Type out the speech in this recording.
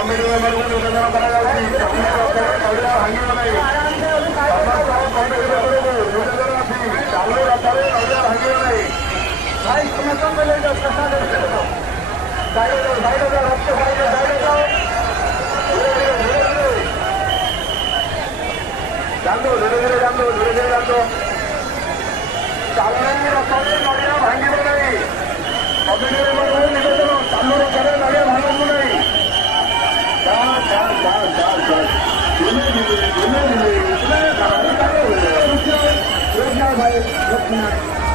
କମିଟି ମେମ୍ବରଙ୍କୁ ନିବେଦନ କରାଯାଉଛି ନଡ଼ିଆ ଭାଙ୍ଗିବ ନାହିଁ। ସମସ୍ତ କମିଟି ମେମ୍ବରଙ୍କୁ ନିବେଦନ ଅଛି ଚାଲୁ ରଥରେ ନଡ଼ିଆ ଭାଙ୍ଗିବ ନାହିଁ। ଭାଇ ସମସ୍ତଙ୍କ ଯାଆନ୍ତୁ ଧୀରେ ଧୀରେ ଯାଆନ୍ତୁ ଧୀରେ ଧୀରେ ଯାଆନ୍ତୁ। ଚାଲୁ ରଥରେ ନଡ଼ିଆ ଭାଙ୍ଗିବ ନାହିଁ। କମିଟି ମେମ୍ବରଙ୍କୁ ନିବେଦନ ଚାଲୁ ରଥରେ ନଡ଼ିଆ ଭାଙ୍ଗିବ ନାହିଁ। ଭାଇ